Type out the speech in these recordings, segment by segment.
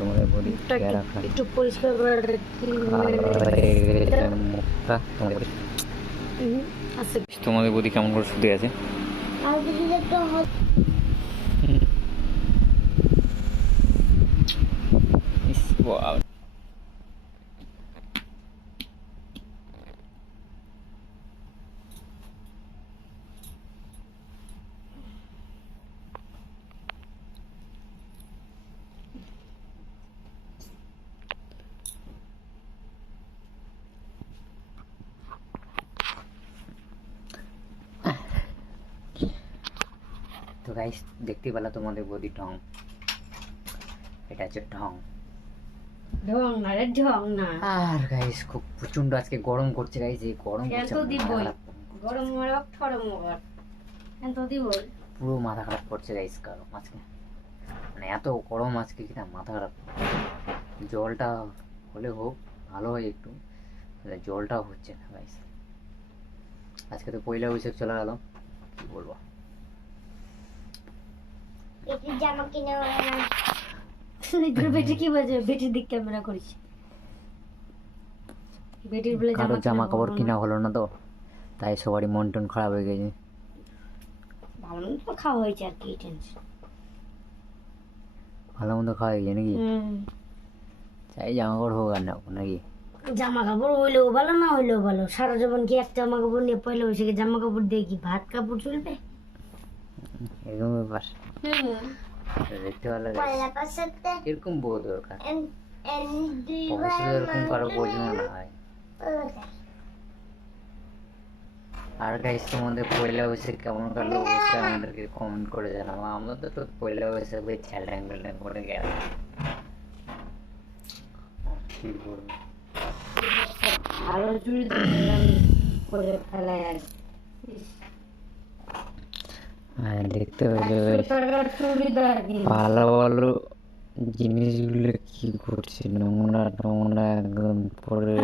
তোমাদের বডি একটু পরিষ্কার করে মুখটা আচ্ছা তোমাদের বডি কেমন করে শুতে আছে। তো গাইস দেখতে পেলা তোমাদের বডি ঢং, এটা হচ্ছে ঢং ঢং না রে ঢং না। আর গাইস খুব প্রচন্ড আজকে গরম করছে গাইস, এই গরম করছে তো দিবই গরম হোক ঠরম হোক এত দিব পুরো মাথা খারাপ করছে গাইস কারণ আজকে মানে এত গরম আজকে কিনা মাথা খারাপ। জলটা হলে হোক ভালো হয় একটু, জলটাও হচ্ছে না গাইস। আজকে তো পয়লা বৈশাখ চলে গেল, কি বলবো। জামা কিনে বেটি কি বাজে বেটির দিক ক্যামেরা করিস বেটির বলে কারো জামা কাপড় কিনা হলো না তো তাই সবারই মন টন খারাপ হয়ে গেছে। ভালো মন্দ খাওয়া হয়েছে আর কি টেনশন, ভালো মন্দ খাওয়া হয়ে গেছে নাকি, চাই জামা কাপড় হোক আর না হোক নাকি। জামা কাপড় হইলেও ভালো না হইলেও ভালো, সারা জীবন কি একটা জামা কাপড় নিয়ে পয়লা বৈশাখে জামা কাপড় দিয়ে কি ভাত কাপড় চলবে এরকম ব্যাপার দেখতে ভালো লাগে, এরকম বউ দরকার, অবশ্যই এরকম কারো প্রয়োজন না হয়। আর গাইস তোমাদের পয়লা বৈশাখ কেমন কাটলো অবশ্যই আমাদেরকে কমেন্ট করে জানাবো। আমরা তো পয়লা বৈশাখ বেশ চ্যালেঞ্জ করে গেলাম, কি বলবো। ভালো চুড়ি করে ফেলায় আর দেখতে হলে ভালো ভালো জিনিসগুলো কি করছে, নোংরা নোংরা একদম পরে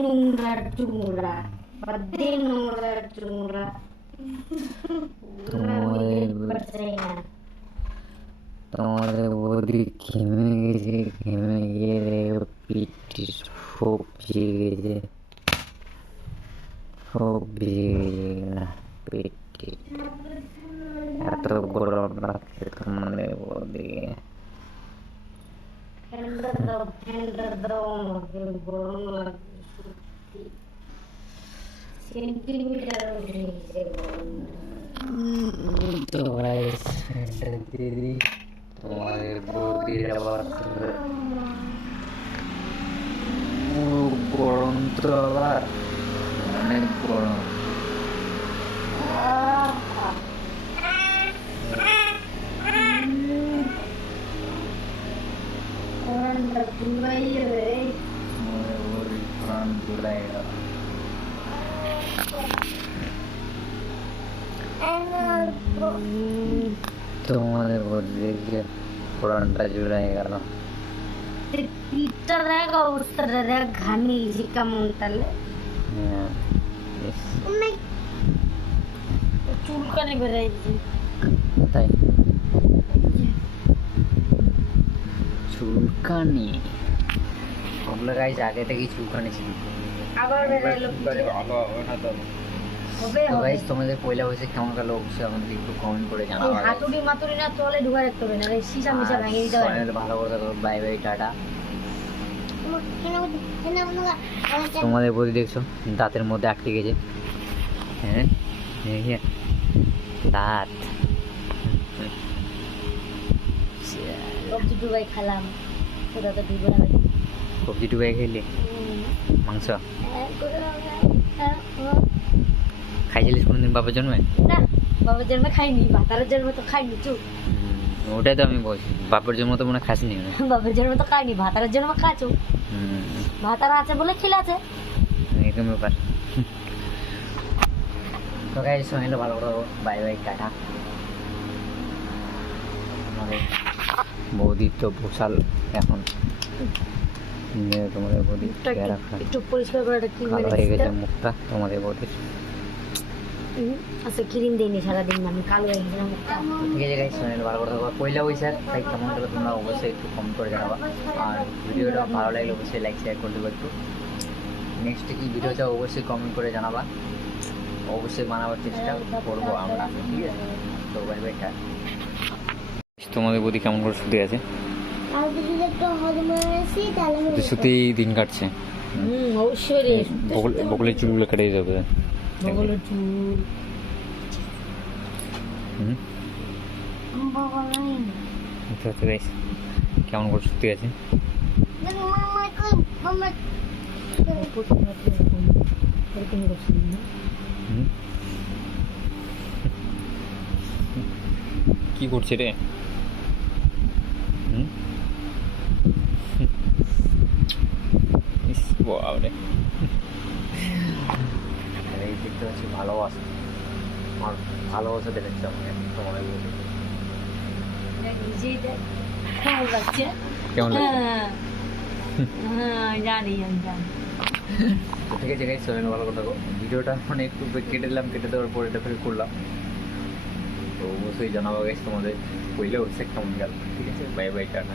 নোংরা চুংরা বাদে নোংরা চুংরা তোমাদের বডি ঘেমে গেছে, ঘেমে গেলে পিঠে সব ভিজে গেছে, সব ভিজে গেছে না পেটে, এত গরম লাগছে তোমাদের বডি। তো গাইস দিদি তোমাদের বডির আবার গরম তো আবার অনেক গরম। তোমাদের বডিকে পুরানটা জুড়াই গেল, পিঠটা দেখ অবস্থাটা দেখ ঘামি কেমন তাহলে চুলকানি বেড়াইছে তাই চুলকানি ওগুলো গাইস আগে থেকেই চুলকানি ছিল, আবার বেড়াইলো হবে তো গাইস তোমাদের পয়লা বৈশাখ কেমন গেল অবশ্যই আমাদের একটু কমেন্ট করে জানাও। হাতুড়ি মাতুড়ি না তলে ঢুকা রাখতে হবে না, সীসা মিশা ভেঙে দিতে হবে। ভালো করে থাকো, বাই বাই টাটা। তোমাদের বডি দেখছো দাঁতের মধ্যে আটকে গেছে, হ্যাঁ দাঁত সবজি ডুবাই খেলাম, সেটা তো ডুবে সবজি ডুবাই খেলে মাংস খাইছিলিস কোনোদিন বাপের জন্মে? না বাবার জন্মে খাইনি, ভাতারের জন্মে তো খাইনি চুপ। ওটাই তো আমি বলছি, বাপের জন্ম তো মনে খাসনি। বাপের জন্মে তো খাইনি, ভাতারের জন্মে খাচ্ছো, ভাতার আছে বলে খিল আছে এরকম ব্যাপার। তো গাইস সবাই ভালো করে বাই বাই টাটা। আমাদের বৌদির তো বসাল এখন, তোমাদের বৌদি একটু পরিষ্কার করে ভালো হয়ে গেছে মুখটা তোমাদের বৌদির। আচ্ছা ক্রিম দিইনি সারাদিন আমি কালো হয়ে গেছিলাম মুখটা। ঠিক আছে গাইস, চ্যানেল ভালো করে থাকো। পয়লা বৈশাখ তাই কেমন করে তোমরা অবশ্যই একটু কমেন্ট করে জানাবা। আর ভিডিওটা ভালো লাগলে অবশ্যই লাইক শেয়ার করে দেবো একটু। নেক্সট কি ভিডিও চাও অবশ্যই কমেন্ট করে জানাবা, অবশ্যই বানাবার চেষ্টা করবো আমরা, ঠিক আছে? তো বাই বাই। তোমাদের বৌদি কেমন করে শুতে আছে? আর যদি একটা হরমোনাসি তাহলে শুতেই দিন কাটছে। অবশ্যই রে। বগলের চুলগুলো কেটে যাবে। বগলের চুল আচ্ছা আচ্ছা গাইস, কেমন করে শুতে আছে? কি করছে রে? বাবরে, এই দেখতে পাচ্ছি ভালোবাসা, আমার ভালোবাসা দেখাচ্ছে আমাকে তোমাদের বৌদি। কেমন লাগছে? কেমন লাগছে? জানি আমি জানি। তো ঠিক আছে গাইস, চলেন ভালো কথা। ভিডিওটা মানে একটু কেটে দিলাম, কেটে দেওয়ার পর এটা ফের করলাম। তো অবশ্যই জানাবো গাইস তোমাদের পয়লা বৈশাখ কেমন গেল। ঠিক আছে, বাই বাই, টাটা।